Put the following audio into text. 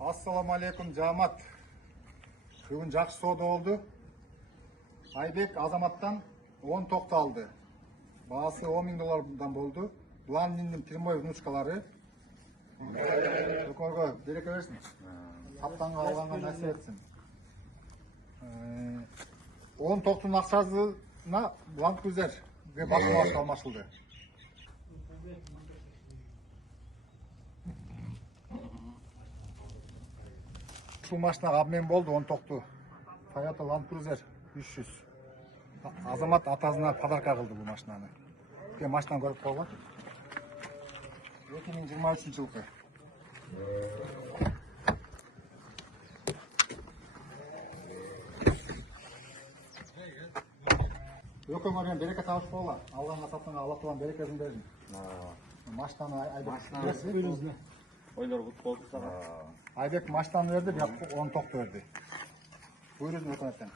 Assalamu alaikum Camat. Бүгін жақсы сауда oldu. Айбек Азаматтан 10 тоқты алды. Бағасы $10.000 болды. Бландиннің прямой внучкалары. Өкөргө береке берсин. Таптанға алғанға нәрсе етсін. 10 тоқтың ақшасына Land Cruiser басылмашқа алмашылды. Şu машинаға обмен болды 10 тоқты. Toyota Land Cruiser 300. Азамат атасына подарка қылды бұл машинаны. Машинаны көріп қойған. 2023 жылғы. Өкөңөрден береке табыш болла. Алғанға сатқанға Алла Тағала берекесін берсін. Машинаны Айбек Ойлар құт болды саған. Айбек машинаны берді, 10 тоқты берді. Buyurun öğretmen.